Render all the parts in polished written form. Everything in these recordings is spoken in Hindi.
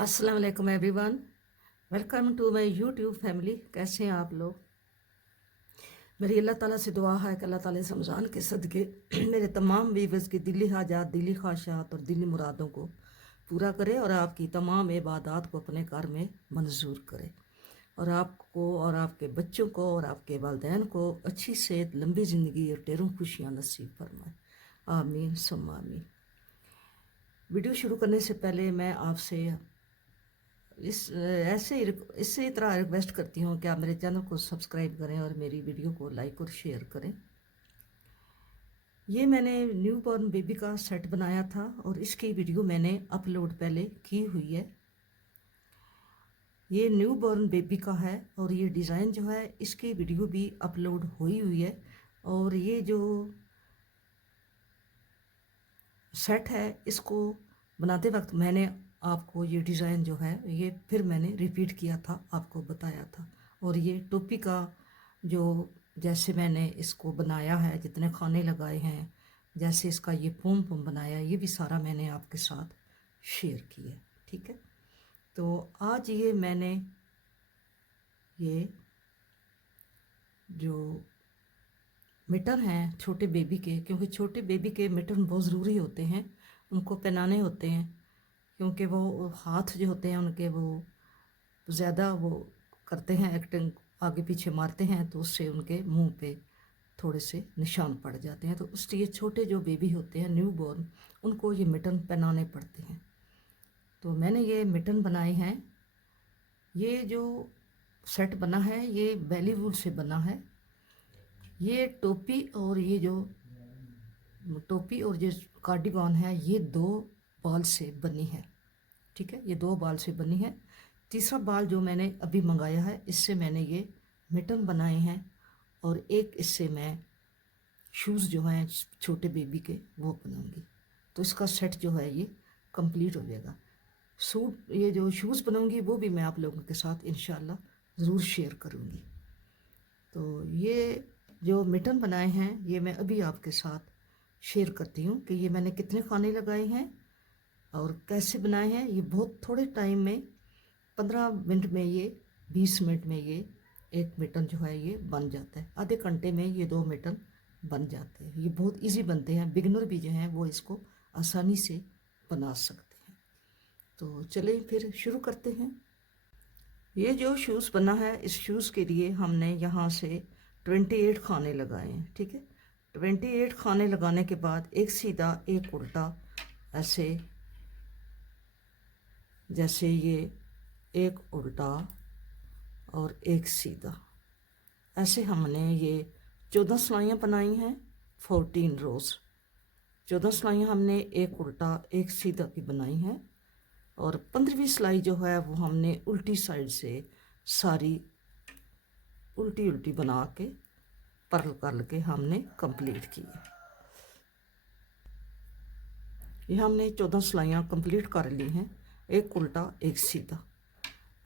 अस्सलाम वालेकुम everyone. Welcome to my YouTube family. कैसे हैं आप लोग? मेरी अल्लाह ताला से दुआ है कि अल्लाह ताला इस रमज़ान के सदके मेरे तमाम वीवर्स की दिली हाजात, दिली ख्वाहिशात और दिली मुरादों को पूरा करे और आपकी तमाम इबादत को अपने घर में मंजूर करे और आपको और आपके बच्चों को और आपके वालिदैन को अच्छी सेहत, लंबी ज़िंदगी और ढेरों खुशियाँ नसीब फरमाए। आमीन सुम्मा आमीन। वीडियो शुरू करने से पहले मैं आपसे इससे तरह रिक्वेस्ट करती हूँ कि आप मेरे चैनल को सब्सक्राइब करें और मेरी वीडियो को लाइक और शेयर करें। ये मैंने न्यू बॉर्न बेबी का सेट बनाया था और इसकी वीडियो मैंने अपलोड पहले की हुई है। ये न्यू बॉर्न बेबी का है और ये डिज़ाइन जो है इसकी वीडियो भी अपलोड हुई है। और ये जो सेट है इसको बनाते वक्त मैंने आपको ये डिज़ाइन जो है ये फिर मैंने रिपीट किया था, आपको बताया था। और ये टोपी का जो जैसे मैंने इसको बनाया है, जितने खाने लगाए हैं, जैसे इसका ये पोम बनाया, ये भी सारा मैंने आपके साथ शेयर किया। ठीक है, तो आज ये मैंने ये जो मिटन हैं छोटे बेबी के, क्योंकि छोटे बेबी के मिटन बहुत ज़रूरी होते हैं, उनको पहनाने होते हैं, क्योंकि वो हाथ जो होते हैं उनके वो ज़्यादा वो करते हैं एक्टिंग, आगे पीछे मारते हैं तो उससे उनके मुंह पे थोड़े से निशान पड़ जाते हैं। तो उसलिए छोटे जो बेबी होते हैं न्यू बॉर्न, उनको ये मिटन पहनाने पड़ते हैं। तो मैंने ये मिटन बनाए हैं। ये जो सेट बना है ये बॉलीवुड से बना है। ये टोपी और जो कार्डिगन है ये 2 बाल से बनी है। ठीक है, ये 2 बाल से बनी है। तीसरा बाल जो मैंने अभी मंगाया है इससे मैंने ये मिटन बनाए हैं और एक इससे मैं शूज़ जो हैं छोटे बेबी के वो बनाऊंगी। तो इसका सेट जो है ये कंप्लीट हो जाएगा। सूट ये जो शूज़ बनाऊंगी वो भी मैं आप लोगों के साथ इंशाल्लाह ज़रूर शेयर करूंगी। तो ये जो मिटन बनाए हैं ये मैं अभी आपके साथ शेयर करती हूँ कि ये मैंने कितने खाने लगाए हैं और कैसे बनाए हैं। ये बहुत थोड़े टाइम में 15 मिनट में ये 20 मिनट में ये एक मिटन जो है ये बन जाता है। आधे घंटे में ये 2 मिटन बन जाते हैं। ये बहुत इजी बनते हैं, बिगिनर भी जो हैं वो इसको आसानी से बना सकते हैं। तो चलिए फिर शुरू करते हैं। ये जो शूज़ बना है इस शूज़ के लिए हमने यहाँ से 28 खाने लगाए हैं। ठीक है, 28 खाने लगाने के बाद एक सीधा एक उल्टा, ऐसे जैसे ये एक उल्टा और एक सीधा, ऐसे हमने ये 14 सिलाइयाँ बनाई हैं। 14 रोज़ 14 सिलाइयाँ हमने एक उल्टा एक सीधा की बनाई हैं और 15वीं सिलाई जो है वो हमने उल्टी साइड से सारी उल्टी उल्टी बना के पर्ल कर के हमने कंप्लीट की है। ये हमने 14 सिलाइयाँ कंप्लीट कर ली हैं, एक उल्टा एक सीधा।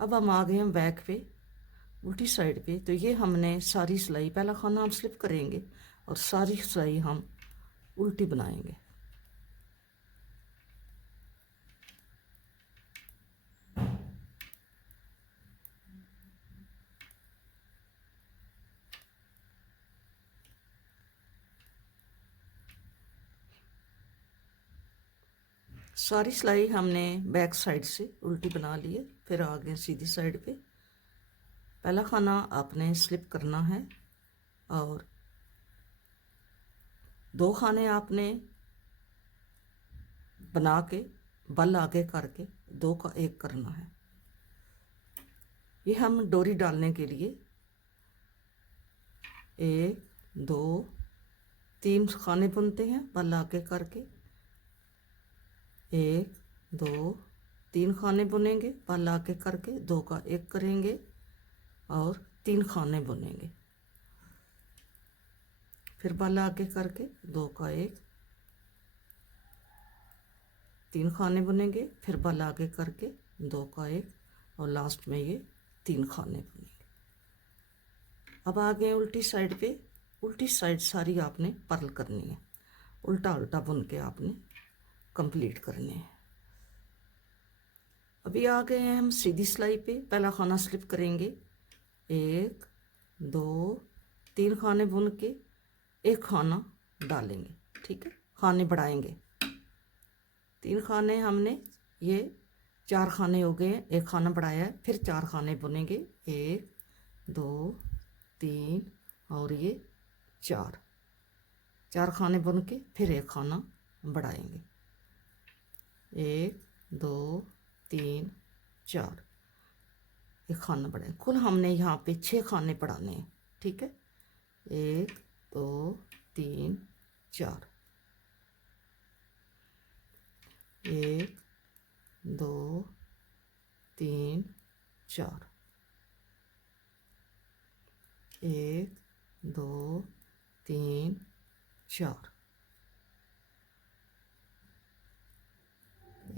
अब हम आ गए हैं बैक पे, उल्टी साइड पे। तो ये हमने सारी सिलाई, पहला खाना हम स्लिप करेंगे और सारी सिलाई हम उल्टी बनाएंगे। सारी सिलाई हमने बैक साइड से उल्टी बना ली है। फिर आ गए सीधी साइड पे। पहला खाना आपने स्लिप करना है और 2 खाने आपने बना के बल आगे करके 2 का 1 करना है। ये हम डोरी डालने के लिए 1 2 3 खाने बुनते हैं बल आगे करके। 1 2 3 खाने बुनेंगे बल आगे करके, 2 का 1 करेंगे और 3 खाने बुनेंगे। फिर बल आगे करके 2 का 1, 3 खाने बुनेंगे, फिर बल आगे करके 2 का 1 और लास्ट में ये 3 खाने बुनेंगे। अब आ गए उल्टी साइड पे। उल्टी साइड सारी आपने पर्ल करनी है, उल्टा उल्टा बुन के आपने कंप्लीट करने हैं। अभी आ गए हैं हम सीधी सिलाई पे। पहला खाना स्लिप करेंगे, 1 2 3 खाने बुन के एक खाना डालेंगे, ठीक है। खाने बढ़ाएंगे, 3 खाने हमने, ये 4 खाने हो गए, एक खाना बढ़ाया है, फिर 4 खाने बुनेंगे, 1 2 3 और ये 4 खाने बुन के फिर एक खाना बढ़ाएंगे, 1 2 3 4, एक खाना बढ़ाएंगे। कुल हमने यहाँ पे 6 खाने बढ़ाने हैं, ठीक है। 1 2 3 4, 1 2 3 4, 1 2 3 4,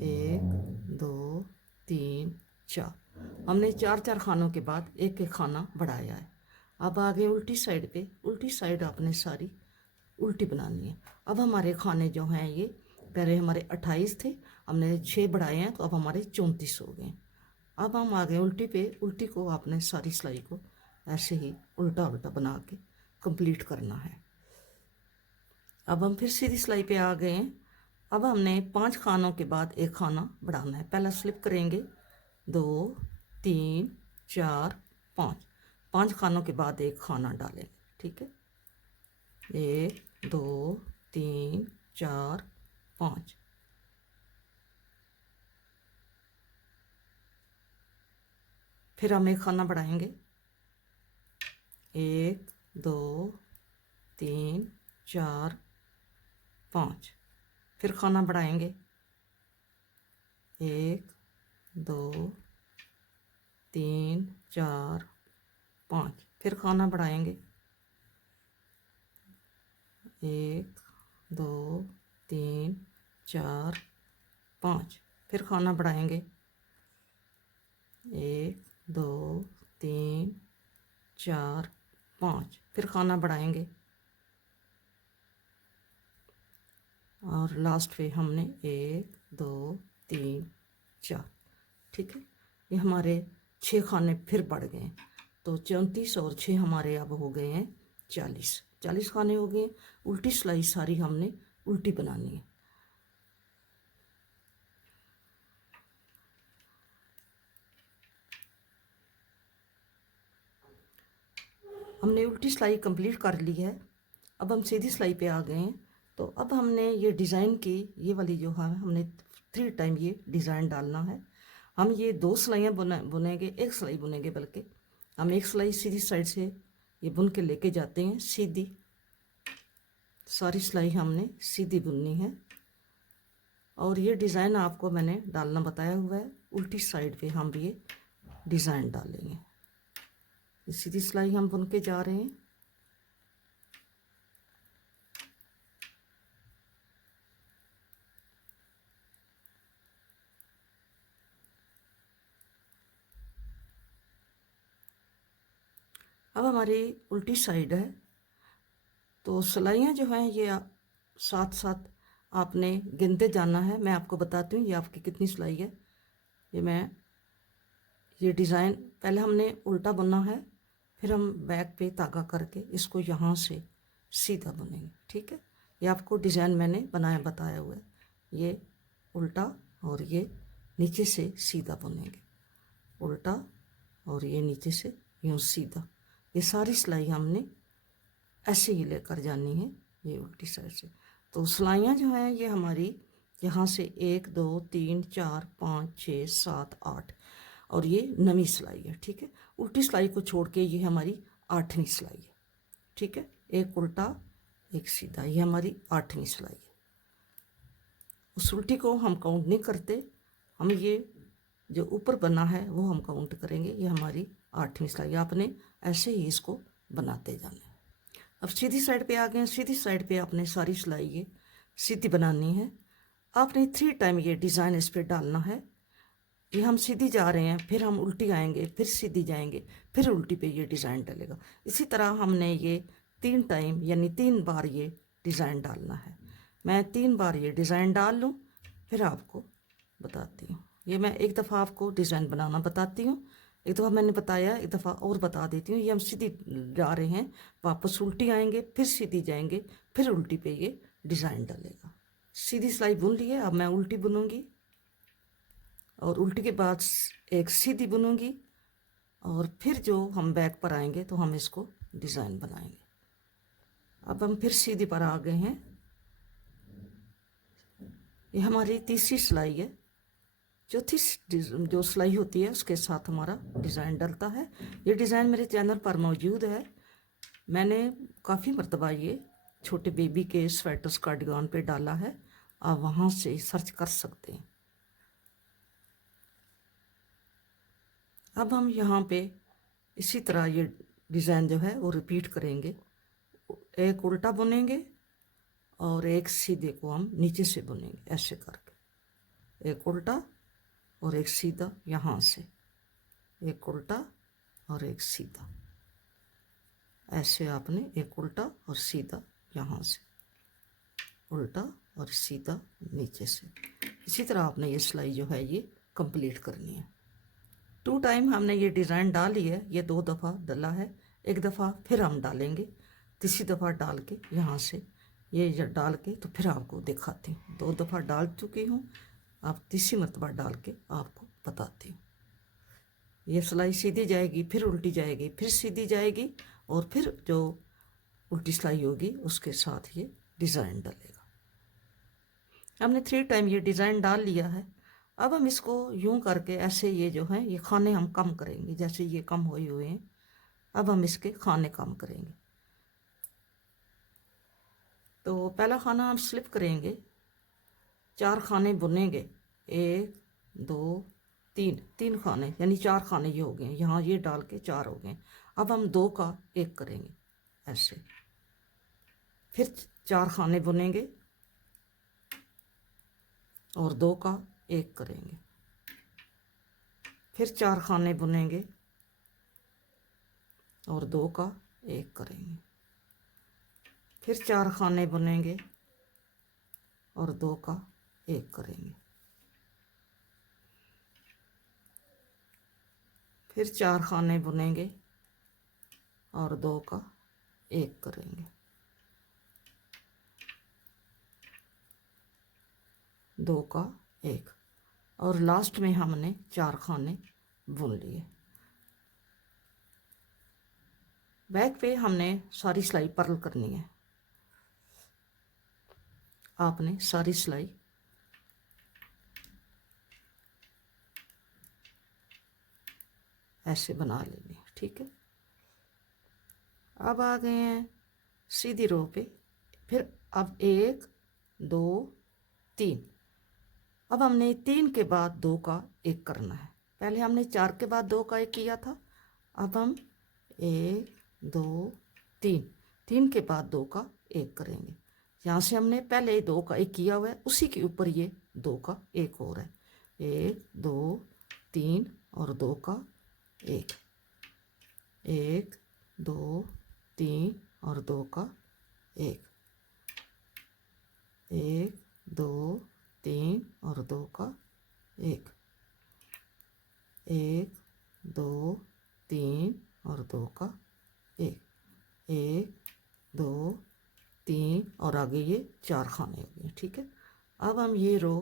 1 2 3 4। हमने 4 खानों के बाद एक एक खाना बढ़ाया है। अब आगे उल्टी साइड पे, उल्टी साइड आपने सारी उल्टी बनानी है। अब हमारे खाने जो हैं ये पहले हमारे 28 थे, हमने 6 बढ़ाए हैं तो अब हमारे 34 हो गए। अब हम आ गए उल्टी पे। उल्टी को आपने सारी सिलाई को ऐसे ही उल्टा उल्टा बना के कंप्लीट करना है। अब हम फिर सीधी सिलाई पे आ गए हैं। अब हमने 5 खानों के बाद एक खाना बढ़ाना है। पहला स्लिप करेंगे, 2 3 4 5 खानों के बाद एक खाना डालेंगे, ठीक है। 1 2 3 4 5, फिर हम एक खाना बढ़ाएंगे, 1 2 3 4 5, फिर खाना बढ़ाएंगे, 1 2 3 4 5, फिर खाना बढ़ाएंगे, 1 2 3 4 5, फिर खाना बढ़ाएंगे, 1 2 3 4 5, फिर खाना बढ़ाएंगे, और लास्ट पे हमने 1 2 3 4, ठीक है। ये हमारे 6 खाने फिर बढ़ गए, तो 34 और 6 हमारे अब हो गए हैं 40 खाने हो गए। उल्टी सिलाई सारी हमने उल्टी बनानी है। हमने उल्टी सिलाई कंप्लीट कर ली है। अब हम सीधी सिलाई पे आ गए हैं। तो अब हमने ये डिज़ाइन की, ये वाली जो है हमने 3 टाइम ये डिज़ाइन डालना है। हम ये 2 सिलाइयाँ बुनेंगे, एक सिलाई बुनेंगे, बल्कि हम एक सिलाई सीधी साइड से ये बुन के लेके जाते हैं सीधी। सारी सिलाई हमने सीधी बुननी है। और ये डिज़ाइन आपको मैंने डालना बताया हुआ है। उल्टी साइड पे हम ये डिज़ाइन डालेंगे। ये सीधी सिलाई हम बुन के जा रहे हैं। अब हमारी उल्टी साइड है, तो सिलाइयाँ जो हैं ये साथ साथ आपने गिनते जाना है। मैं आपको बताती हूँ ये आपकी कितनी सिलाई है। ये डिज़ाइन पहले हमने उल्टा बुनना है, फिर हम बैक पे धागा करके इसको यहाँ से सीधा बुनेंगे, ठीक है। ये आपको डिज़ाइन मैंने बताया हुआ है। ये उल्टा और ये नीचे से सीधा बुनेंगे, उल्टा और ये नीचे से यूँ सीधा। ये सारी सिलाई हमने ऐसे ही लेकर जानी है, ये उल्टी साइड से। तो सिलाइयाँ जो हैं ये हमारी यहाँ से 1 2 3 4 5 6 7 8, और ये 9वीं सिलाई है, ठीक है। उल्टी सिलाई को छोड़ के ये हमारी 8वीं सिलाई है, ठीक है। एक उल्टा एक सीधा, ये हमारी 8वीं सिलाई है। उस उल्टी को हम काउंट नहीं करते, हम ये जो ऊपर बना है वो हम काउंट करेंगे। ये हमारी 8वीं सिलाई। आपने ऐसे ही इसको बनाते जाना है। अब सीधी साइड पे आ गए हैं। सीधी साइड पे आपने सारी सिलाई ये सीधी बनानी है। आपने 3 टाइम ये डिज़ाइन इस पर डालना है। ये हम सीधी जा रहे हैं, फिर हम उल्टी आएंगे, फिर सीधी जाएंगे, फिर उल्टी पे ये डिज़ाइन डलेगा। इसी तरह हमने ये 3 टाइम यानी 3 बार ये डिज़ाइन डालना है। मैं 3 बार ये डिज़ाइन डाल लूँ, फिर आपको बताती हूँ। ये मैं एक दफ़ा आपको डिज़ाइन बनाना बताती हूँ, एक दफ़ा मैंने बताया, एक दफ़ा और बता देती हूँ। ये हम सीधी जा रहे हैं, वापस उल्टी आएंगे, फिर सीधी जाएंगे, फिर उल्टी पे ये डिज़ाइन डलेगा। सीधी सिलाई बुन ली है, अब मैं उल्टी बुनूंगी और उल्टी के बाद एक सीधी बुनूंगी और फिर जो हम बैक पर आएंगे तो हम इसको डिज़ाइन बनाएंगे। अब हम फिर सीधी पर आ गए हैं। ये हमारी तीसरी सिलाई है। चौथी जो सिलाई होती है उसके साथ हमारा डिज़ाइन डलता है। ये डिज़ाइन मेरे चैनल पर मौजूद है। मैंने काफ़ी मरतबा ये छोटे बेबी के स्वेटर्स कार्डिगान पे डाला है, आप वहाँ से सर्च कर सकते हैं। अब हम यहाँ पे इसी तरह ये डिज़ाइन जो है वो रिपीट करेंगे। एक उल्टा बुनेंगे और एक सीधे को हम नीचे से बुनेंगे, ऐसे करके एक उल्टा और एक सीधा, यहाँ से एक उल्टा और एक सीधा, ऐसे आपने एक उल्टा और सीधा यहाँ से, उल्टा और सीधा नीचे से। इसी तरह आपने ये सिलाई जो है ये कंप्लीट करनी है। 2 टाइम हमने ये डिज़ाइन डाली है, ये 2 दफ़ा डला है, एक दफ़ा फिर हम डालेंगे, तीसरी दफ़ा डाल के यहाँ से ये डाल के तो फिर आपको दिखाती हूँ। 2 दफ़ा डाल चुकी हूँ, अब तीसरी मरतबा डाल के आपको बताती हूँ। ये सिलाई सीधी जाएगी, फिर उल्टी जाएगी, फिर सीधी जाएगी और फिर जो उल्टी सिलाई होगी उसके साथ ये डिज़ाइन डलेगा। हमने 3 टाइम ये डिज़ाइन डाल लिया है। अब हम इसको यूं करके ऐसे ये जो है ये खाने हम कम करेंगे, जैसे ये कम हुए हुए हैं, अब हम इसके खाने कम करेंगे। तो पहला खाना हम स्लिप करेंगे, 4 खाने बुनेंगे, 1 2 3 खाने, यानी 4 खाने ये हो गए, यहाँ ये डाल के 4 हो गए। अब हम 2 का 1 करेंगे ऐसे, फिर 4 खाने बुनेंगे और 2 का 1 करेंगे, फिर 4 खाने बुनेंगे और 2 का 1 करेंगे, फिर 4 खाने बुनेंगे और 2 का 1 करेंगे, फिर 4 खाने बुनेंगे और 2 का 1 करेंगे, 2 का 1 और लास्ट में हमने 4 खाने बुन लिए। बैक पे हमने सारी सिलाई पर्ल करनी है। आपने सारी सिलाई ऐसे बना लेनी है, ठीक है। अब आ गए हैं सीधी रो पे, फिर अब 1 2 3, अब हमने 3 के बाद 2 का 1 करना है। पहले हमने 4 के बाद 2 का 1 किया था, अब हम 1 2 3 के बाद 2 का 1 करेंगे। यहाँ से हमने पहले 2 का 1 किया हुआ है, उसी के ऊपर ये 2 का 1 और है, 1 2 3 और 2 का 1, 1 2 3 और 2 का 1, 1 2 3 और 2 का 1, 1 2 3 और 2 का 1, 1 2 3 और आगे ये 4 खाने हो गए, ठीक है। अब हम ये रो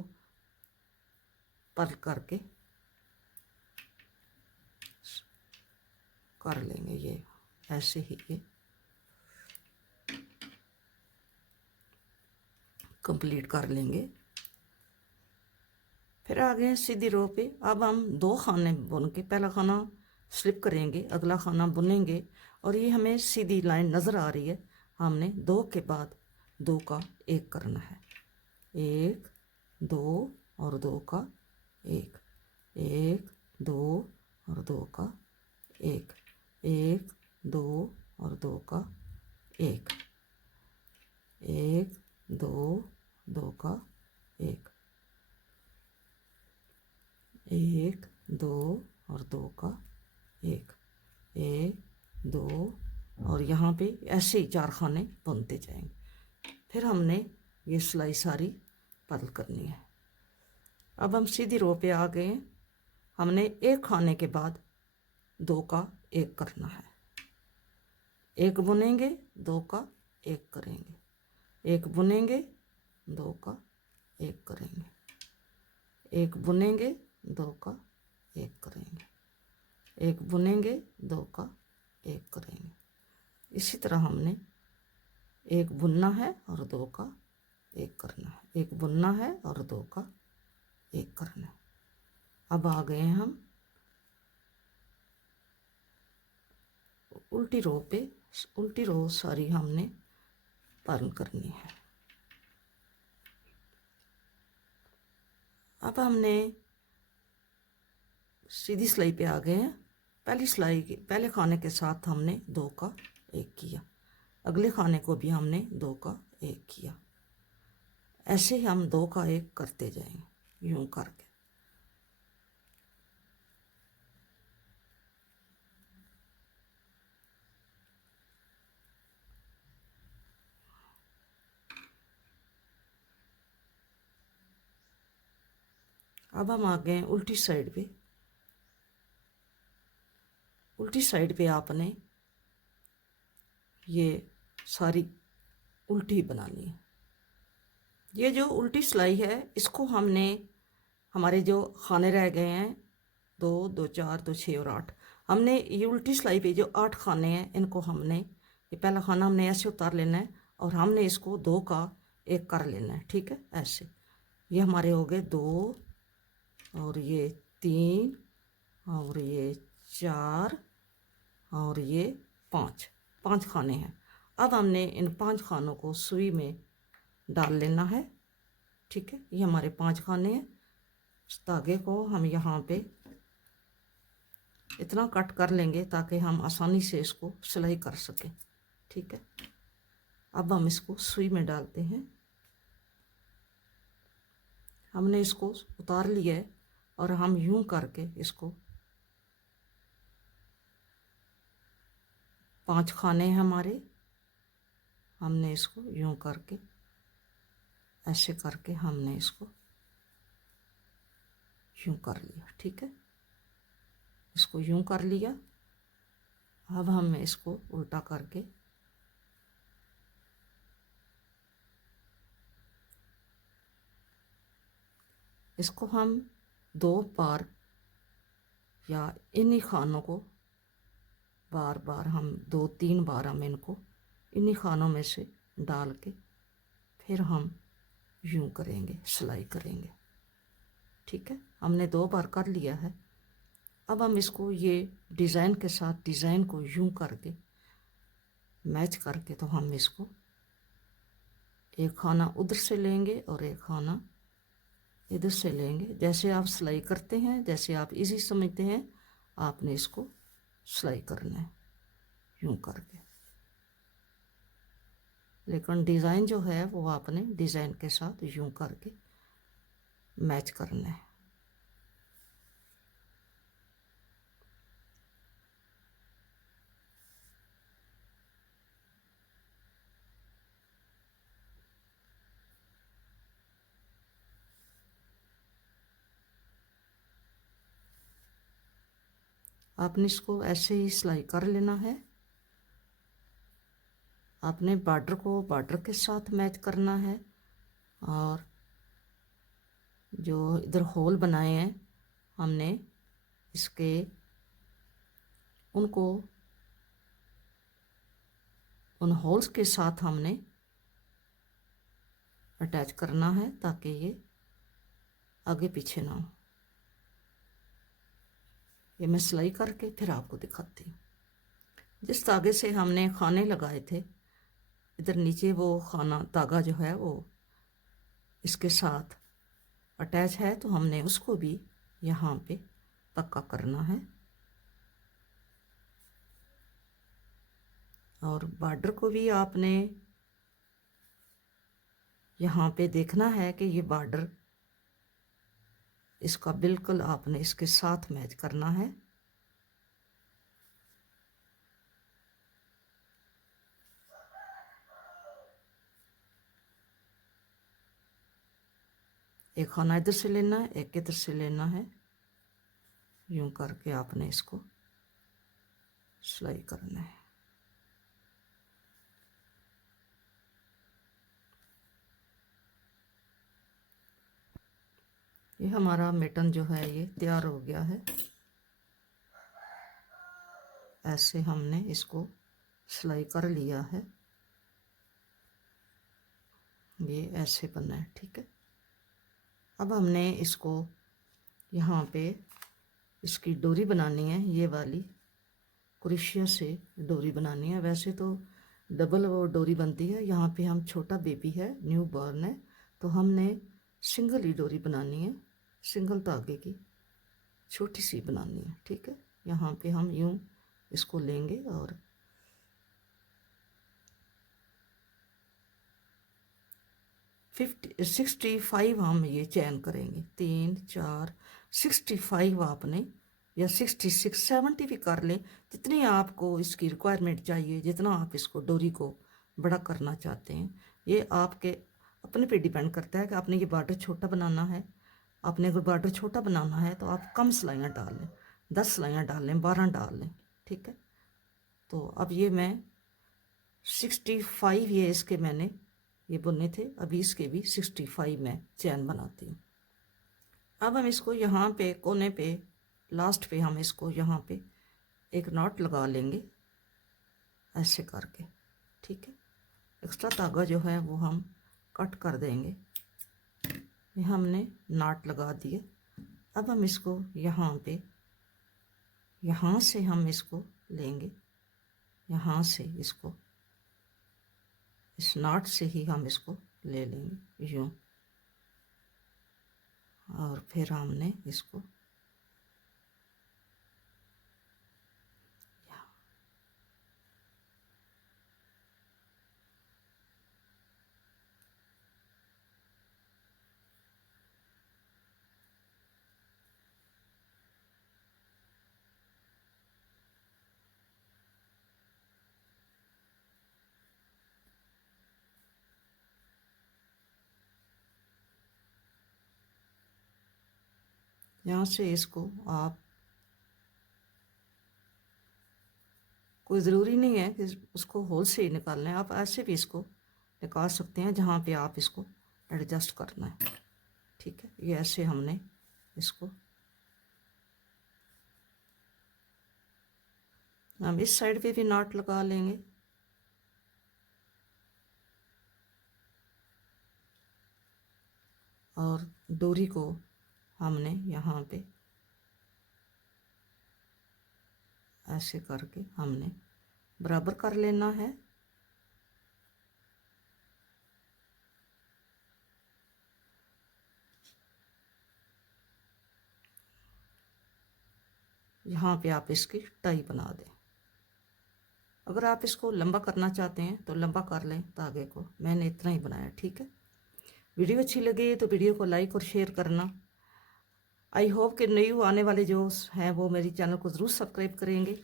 पर्ल करके कर लेंगे, ये ऐसे ही ये कंप्लीट कर लेंगे। फिर आ गए सीधी रो पे, अब हम 2 खाने बुन के पहला खाना स्लिप करेंगे, अगला खाना बुनेंगे और ये हमें सीधी लाइन नज़र आ रही है। हमने 2 के बाद 2 का 1 करना है, 1 2 और 2 का 1, 1 2 और 2 का 1, 1 2 और 2 का 1, 1 2 2 का 1, 1 2 और 2 का 1, 1 2 और यहाँ पे ऐसे ही 4 खाने बुनते जाएंगे। फिर हमने ये सिलाई सारी पर्ल करनी है। अब हम सीधी रो पे आ गए। हमने एक खाने के बाद दो का एक करना है। एक बुनेंगे, दो का एक करेंगे, एक बुनेंगे, दो का एक करेंगे, एक बुनेंगे, दो का एक करेंगे, एक बुनेंगे, दो का एक करेंगे। इसी तरह हमने एक बुनना है और दो का एक करना है, एक बुनना है और दो का एक करना है। अब आ गए हम उल्टी रो पे। उल्टी रो सारी हमने पर्न करनी है। अब हमने सीधी सिलाई पे आ गए हैं। पहली सिलाई के पहले खाने के साथ हमने दो का एक किया, अगले खाने को भी हमने दो का एक किया। ऐसे ही हम दो का एक करते जाएंगे यूं करके। अब हम आ गए उल्टी साइड पे। उल्टी साइड पे आपने ये सारी उल्टी बनानी है। ये जो उल्टी सिलाई है इसको हमने, हमारे जो खाने रह गए हैं दो, दो चार, दो छः और आठ, हमने ये उल्टी सिलाई पे जो 8 खाने हैं इनको हमने, ये पहला खाना हमने ऐसे उतार लेना है और हमने इसको दो का एक कर लेना है। ठीक है, ऐसे ये हमारे हो गए दो और ये 3 और ये 4 और ये 5, 5 खाने हैं। अब हमने इन 5 खानों को सुई में डाल लेना है। ठीक है, ये हमारे 5 खाने हैं। इस धागे को हम यहाँ पे इतना कट कर लेंगे ताकि हम आसानी से इसको सिलाई कर सकें। ठीक है, अब हम इसको सुई में डालते हैं। हमने इसको उतार लिया है और हम यूं करके इसको 5 खाने हैं हमारे, हमने इसको यूं करके ऐसे करके हमने इसको यूं कर लिया। ठीक है, इसको यूं कर लिया। अब हम इसको उल्टा करके इसको हम 2 बार या इन्हीं खानों को बार बार हम 2-3 बार हम इनको इन्हीं खानों में से डाल के फिर हम यूं करेंगे, सिलाई करेंगे। ठीक है, हमने 2 बार कर लिया है। अब हम इसको ये डिज़ाइन के साथ डिज़ाइन को यूं करके मैच करके तो हम इसको एक खाना उधर से लेंगे और एक खाना इधर से लेंगे। जैसे आप सिलाई करते हैं, जैसे आप इजी समझते हैं, आपने इसको सिलाई करना है यूं करके। लेकिन डिज़ाइन जो है वो आपने डिज़ाइन के साथ यूं करके मैच करना है। आपने इसको ऐसे ही सिलाई कर लेना है। आपने बॉर्डर को बॉर्डर के साथ मैच करना है और जो इधर होल बनाए हैं हमने इसके उनको उन होल्स के साथ हमने अटैच करना है ताकि ये आगे पीछे ना हो। ये मैं सिलाई करके फिर आपको दिखाती हूँ। जिस धागे से हमने खाने लगाए थे इधर नीचे, वो खाना धागा जो है वो इसके साथ अटैच है, तो हमने उसको भी यहाँ पे पक्का करना है। और बॉर्डर को भी आपने यहाँ पे देखना है कि ये बॉर्डर इसका बिल्कुल आपने इसके साथ मैच करना है। एक खाना इधर से लेना है, एक इधर से लेना है। यूं करके आपने इसको सिलाई करना है। ये हमारा मिटन जो है ये तैयार हो गया है। ऐसे हमने इसको सिलाई कर लिया है। ये ऐसे बना है, ठीक है। अब हमने इसको यहाँ पे इसकी डोरी बनानी है। ये वाली क्रोशिया से डोरी बनानी है। वैसे तो डबल वो डोरी बनती है, यहाँ पे हम छोटा बेबी है, न्यू बॉर्न है, तो हमने सिंगल ही डोरी बनानी है, सिंगल धागे की छोटी सी बनानी है, ठीक है। यहाँ पे हम यूं इसको लेंगे और 65 हम ये चैन करेंगे। 3 4 65 आपने, या 66 70 भी कर लें, जितनी आपको इसकी रिक्वायरमेंट चाहिए, जितना आप इसको डोरी को बड़ा करना चाहते हैं। ये आपके अपने पे डिपेंड करता है कि आपने ये बॉर्डर छोटा बनाना है। आपने अगर बॉर्डर छोटा बनाना है तो आप कम सिलाइयाँ डाल लें, 10 सिलाइयाँ डाल लें, 12 डाल लें, ठीक है। तो अब ये मैं 65 ये इसके मैंने ये बुने थे, अभी इसके भी 65 में चैन बनाती हूँ। अब हम इसको यहाँ पे कोने पे लास्ट पे हम इसको यहाँ पे एक नॉट लगा लेंगे ऐसे करके, ठीक है। एक्स्ट्रा धागा जो है वो हम कट कर देंगे। ये हमने नॉट लगा दिए। अब हम इसको यहाँ पे, यहाँ से हम इसको लेंगे, यहाँ से इसको इस नॉट से ही हम इसको ले लेंगे यूँ, और फिर हमने इसको यहाँ से इसको आप, कोई ज़रूरी नहीं है कि उसको होल से ही निकालना है, आप ऐसे भी इसको निकाल सकते हैं जहाँ पे आप इसको एडजस्ट करना है, ठीक है। ये ऐसे हमने इसको, हम इस साइड पे भी नॉट लगा लेंगे। और डोरी को हमने यहाँ पे ऐसे करके हमने बराबर कर लेना है। यहाँ पे आप इसकी टाई बना दें। अगर आप इसको लंबा करना चाहते हैं तो लंबा कर लें धागे को, मैंने इतना ही बनाया, ठीक है। वीडियो अच्छी लगी तो वीडियो को लाइक और शेयर करना। आई होप कि न्यू आने वाले जो हैं वो मेरी चैनल को ज़रूर सब्सक्राइब करेंगे।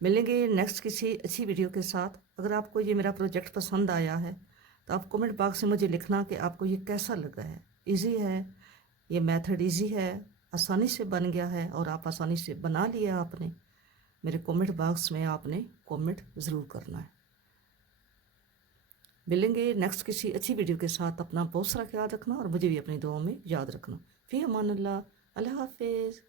मिलेंगे नेक्स्ट किसी अच्छी वीडियो के साथ। अगर आपको ये मेरा प्रोजेक्ट पसंद आया है तो आप कमेंट बॉक्स में मुझे लिखना कि आपको ये कैसा लगा है। इजी है, ये मेथड इजी है, आसानी से बन गया है और आप आसानी से बना लिया आपने। मेरे कमेंट बॉक्स में आपने कमेंट ज़रूर करना है। मिलेंगे नेक्स्ट किसी अच्छी वीडियो के साथ। अपना बहुत सारा ख्याल रखना और मुझे भी अपनी दुआओं में याद रखना। फिर अमान अल्लाह, अल्लाह हाफिज़।